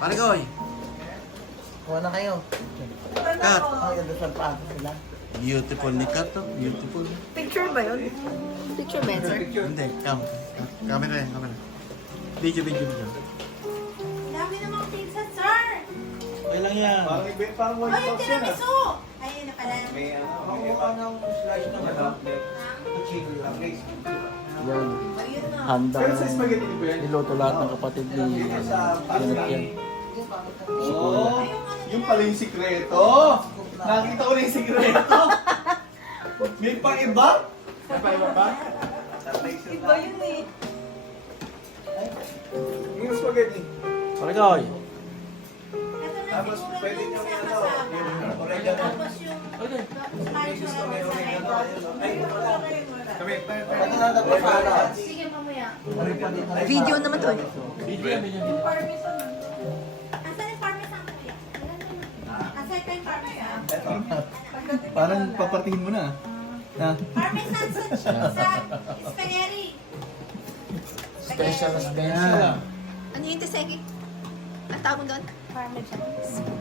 Pare Koy. Kuha na kayo. Cut. Ang ganda sa pato sila. Beautiful ni Cut to. Beautiful. Picture ba yun? Picture ba yun, sir? Hindi, camera yan, camera. Video. Dami namang pizza, sir! Okay lang yan. Parang Oh, yung tiramisu! Ayun na pala. Makuha ng slice ng ano. Chili lang. Yan. Ayun na. Handa Pero sa spaghetti niyo ba yan? niluto lahat ng kapatid ni Janet yan. Oo. Yung pala yung sikreto. Nakita ko na yung sikreto. May pang iba? May pang iba ba? Iba yun eh. Yung spaghetti. Pare Koy. Ito na Tapos siguro pwede yung nyo yung kasama. yung oregano. Tapos yung spice na naman sa Kami, Ano na dapat para? Sige mamaya. Video naman to eh. Parmesan. Asan yung parmesan kuya? Asan yung parmesan? Parang papatingin mo na. Ha? Parmesan sa spaghetti. Special. Ano yung tesegi? Ang tawag mo doon? Parmesan.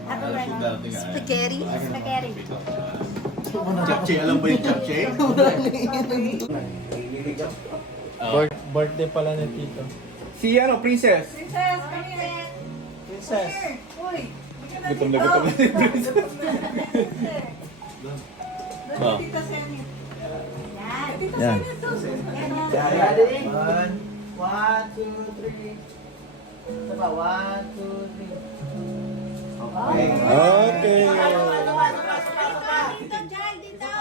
Ako meron. Spaghetti. Spaghetti. Japche, alam ba yung japche? Birthday pala ni Tito. Si ano, princess. Princess, come here. Princess. Uy. Gutom na gutom na yung princess. Wow. Yan. Ready? One, two, three. Ito ba? One, two, three. Okay. Okay. Dito, Jal, dito.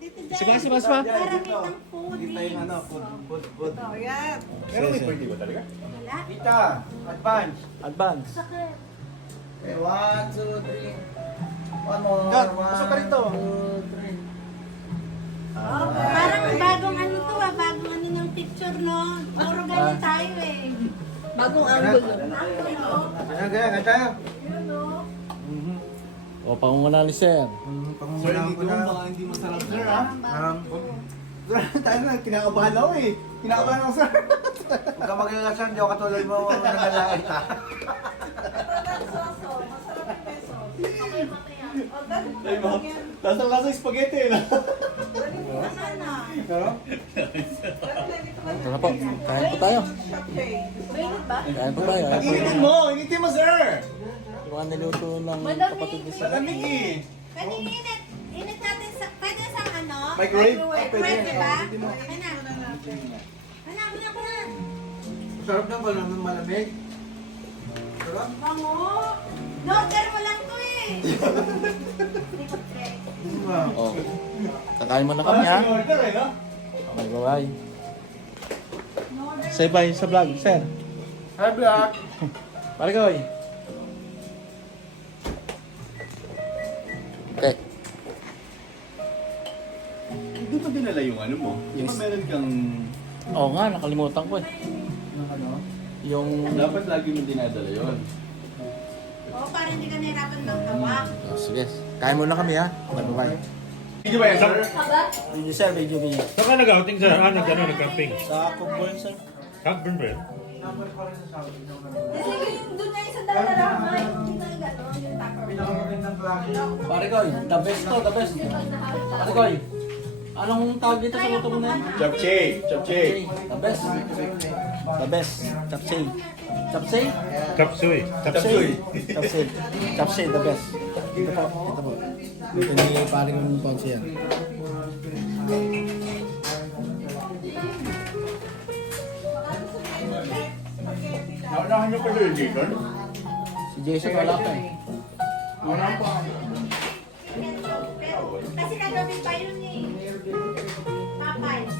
Dito, Jal. Sipas pa. Para kitang food. Kita yung ano, food. Pero may birthday ba talaga? Wala. Tita, advance. Advance. Sakit. Okay, one, two, three. One more. Cut, One, pasok ka rito. two, three. Parang bagong ano to bagong ano ng picture, no? Puro ganun tayo eh. Bagong angle. Ganyan, ganyan, ganyan. O, pangunguna ni Sir. Sir, hindi ko baka hindi masarap, sir, ha? Sir, tayo na, kinakabahan ako eh. Kinakabahan ako, sir. Huwag ka mag-alala sir, hindi ako katulad mo nagalait ha. Ay, mo. Lasang-lasa yung spaghetti, eh. Nasaan na? Ito na po. Kain po tayo. Mainit ba? Kain po tayo. Ayan po Initin yung mo, initin mo, sir. mga niluto ng kapatid ni Sir. Malamig eh. Pwede init. Init natin sa, pwede sa ano? Microwave? Microwave, di ba? Initin mo. Anak na. Sarap na ba naman malamig? Sarap? Bango. Noter mo lang to eh. O, kakain mo na kami ha. Parang order eh, no? Okay, bye-bye. Say bye sa vlog, Sir. Hi vlog! Pare Koy. Okay. Hindi ba dinala yung ano mo? Di ba meron kang... Oo nga, nakalimutan ko eh. Yung... Dapat lagi mo dinadala yun. Oo, para hindi ka nahirapan magtawag. Oh, sige. Kain muna kami ha. Bye-bye. Hindi ba yan, sir? Video sir, video. Saan ka nag-outing sir? Nag-camping? Sa Cookburn sir. Cockburn ba yun? Kasi yung doon na yung sa dalawa, hindi na gano'n yung tupperware. Pare Koy, the best to, the best. Pare Koy, anong tawag dito sa luto mo na yan? Japche, japche. The best. The best. Chapsay. Chapsay? Kapsoy. Chapsay. Chapsay. Chapsay, the best. Ito po, ito po. Ito ni paring Ponce yan. Naunahan niyo pa yung Jason? Si Jason wala pa eh. Naunahan pa. Kasi kagabi pa yun eh. Popeyes.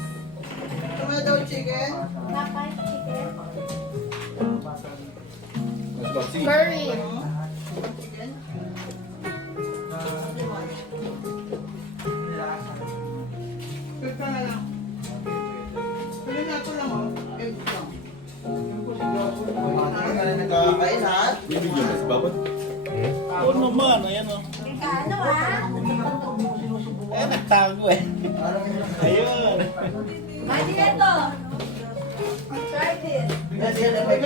Ito mo daw chicken? Popeyes chicken. Mas boxy. Curry. Nagkakain ha? Bibigyan mo sa bawat? Oo naman, ayan o. Hindi ka ano ah. Eh, nagtago eh. Ayun. Mali ito. Try this. Kasi na may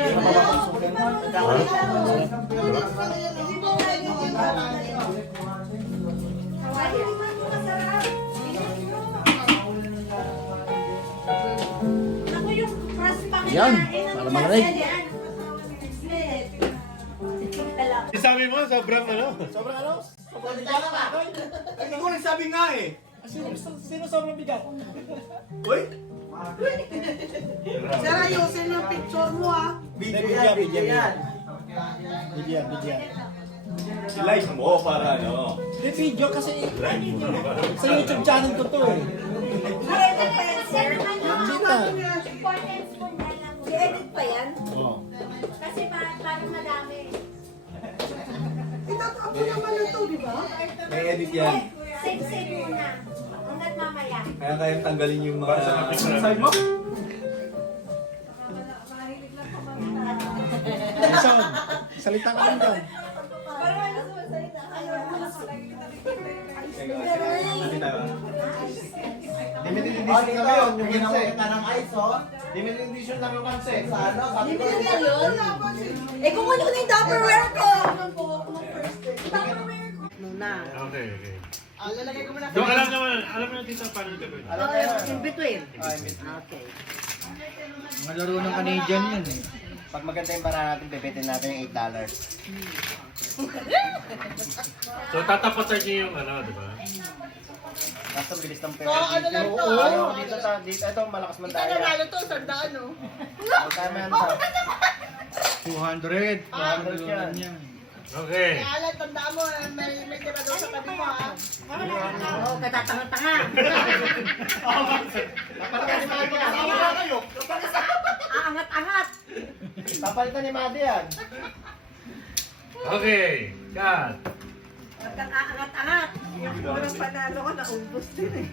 Ako yung first pa Yan, kinain ng para malamig. yan. Sabi mo, sobrang ano? Sobrang ano? Sobrang bigat. Hindi ko nagsabi nga eh. Sino sobrang bigat? Uy! Sir, ayusin yung picture mo ah. Video Video yan, yan, video yan. Bigyan. Like mo para ano. Hindi video kasi sa YouTube channel ko to eh. Edit pa yan, sir. Hindi na. Edit pa yan? Oo. Kasi parang madami. Itatapon naman ito, di ba? May edit yan. Save muna. Hanggat mamaya. Kaya kayang tanggalin yung mga... Side mo? Jason, salita ka lang doon. Limited edition lang yun, yung concept. Limited edition lang yung concept. Sa ano? Sabi ko, Eh kung ano na yung Tupperware ko! Tupperware ko! Okay, okay. Doon ka lang naman, alam mo na dito paano gagawin. In between. Okay. Mga laro ng Canadian yun eh. Pag maganda yung para natin, bebetin natin yung $8. So tatapatan niyo yung ano, di ba? Basta ang bilis ng pera. Ano lang to? Ano, dito, ito, malakas man tayo. Lalo to, sandaan oh. Tama yan to. 200. 200 yan. Okay. Alan, tandaan mo, may tira daw sa tabi mo ha. Oo, katatanga-tanga. Aangat-angat. Papalitan ni Madi yan. Okay. Cut. Huwag kang aangat-angat. Parang panalo ko, naubos din eh.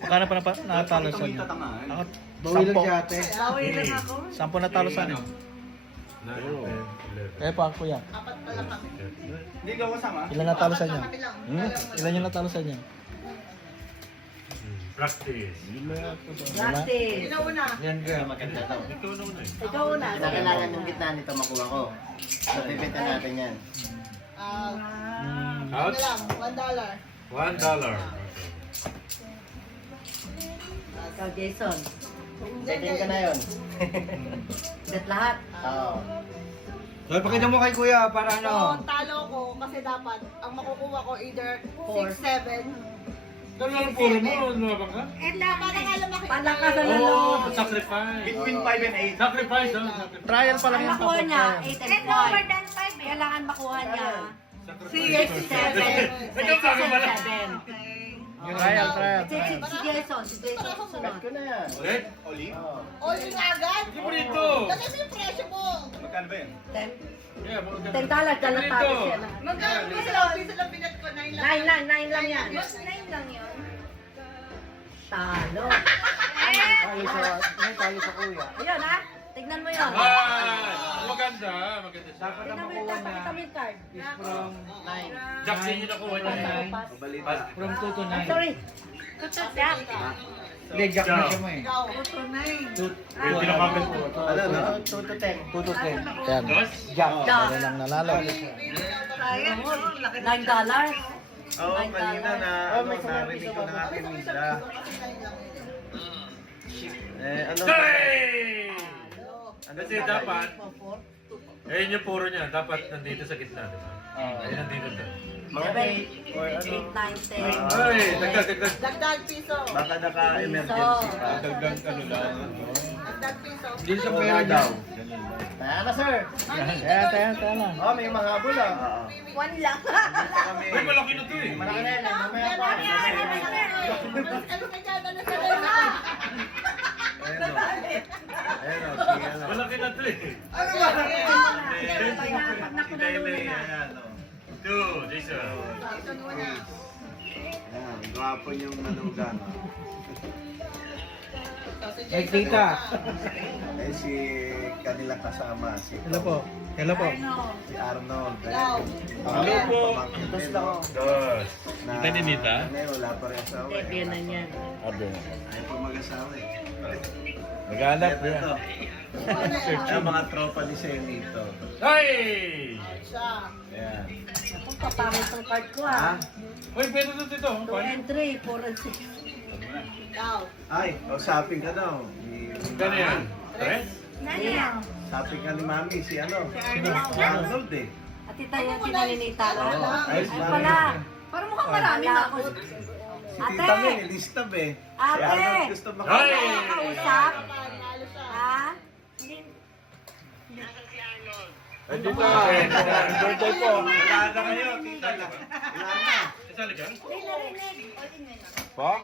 Magkano pa natalo sa inyo? Ako, bawi lang siya ate. Bawi lang ako. 10 natalo sa inyo. 9, 10, 11. Eh pa kuya. Hindi ka kasama? Ilan natalo sa inyo? Ilan yung natalo sa inyo? Practice. Practice. Yan ka. Maganda to. Ikaw na una eh. Ikaw na. Kailangan yung gitna nito makuha ko. So, bebetin natin yan. Out? $1. Okay. Ikaw, Jason. Betin ka na yun. Bet lahat. Oo. So, pakita mo kay kuya para ano. Talo ko kasi dapat ang makukuha ko either 6, 7. Dalawang puro mo, lumabang ka? And dapat ang alam ako. Palakas na Oh, lalo. sacrifice. Between 5 and 8. Sacrifice, oh. Sacrifice. Trial pa lang Ang yan. makuha niya, 8 and 5. than 5 Kailangan makuha niya. Sacrifice. 7. Ikaw sabi mo lang. 7. Trial. Si Jason, si Jason Bet susunod. ko na yan. Ulit? Oo. all in agad. Hindi mo dito. Kasi yung presyo mo. Magkano ba yan? 10. Yeah, mo $10, dalang tayo siya na. Magkano piso lang binat ko 9 lang. 9 lang yan. 9 lang yun. Talo. Talo sa kuya. Ayun ha, tignan mo yun. Maganda. Maganda siya. Tignan mo yung card, pakita mo yung card. From 9. Jack, yun yung nakuha niya. From 2 to 9. Sorry. Tutut Jack. Hindi, jack na siya mo eh. Ikaw. 2 to 9. Yung pinakagal ko. Ano, no? 2 to 10. 2 to 10. Yan. Dos? Jack. Jack. Wala lang nanalo. $9. Oo, kanina na, narinig ko na aking nila. Ano? Hey! Kasi dapat, ayun yung puro niya, dapat nandito sa gitna, di ba? Ayun nandito to. Mga 8 or ano? 8, 9, 10. Ay, dagdag. Dagdag piso. Baka naka-emergency pa. Dagdag ano lang. Dagdag piso. Hindi sa pera daw. Kaya na, sir. Kaya na. Oh, may mga habol ah. Oo. 1 lang. Uy, malaki na to eh. Malaki na yan. Mamaya pa. Ano ka dyan? Ano ka dyan? Ayun o. Ayun o. Sige ano. Malaki na to eh. Ano ba? Hindi, may ayan o. 2, Jason. Ayan, gwapo yung manugang. Hey, tita. Eh si kanila kasama. Si Hello po. Hello po. Si Arnold. Hello po. Dos lang ako. Dos. Na, Kita ni Nita? Ano, wala pa rin asawa. Biyanan yan. Ayaw pa mag-asawa eh. Nag-anak Ito, ito. Ayan, mga tropa ni Senito. Ay! Siya. Ayan. Ako, papangit ang card ko Ha? Uy, pwede to dito. 2 and 3, 4 and 6. Ikaw. Ay, shopping ka daw. Gano yan? Tres? Nana. Shopping ka ni Mami, si ano? Arnold. Si Arnold eh. At ito yung kinaninita ko. Ay, Ay pala. Parang mukhang marami na ako. Si Tita May, listab eh. Si Ate! Arnold gusto Ay! makakausap. Kausap? Ha? Ay, dito. Birthday po. Wala na kayo, tita. Wala na. Isali ka? Hindi narinig. Po?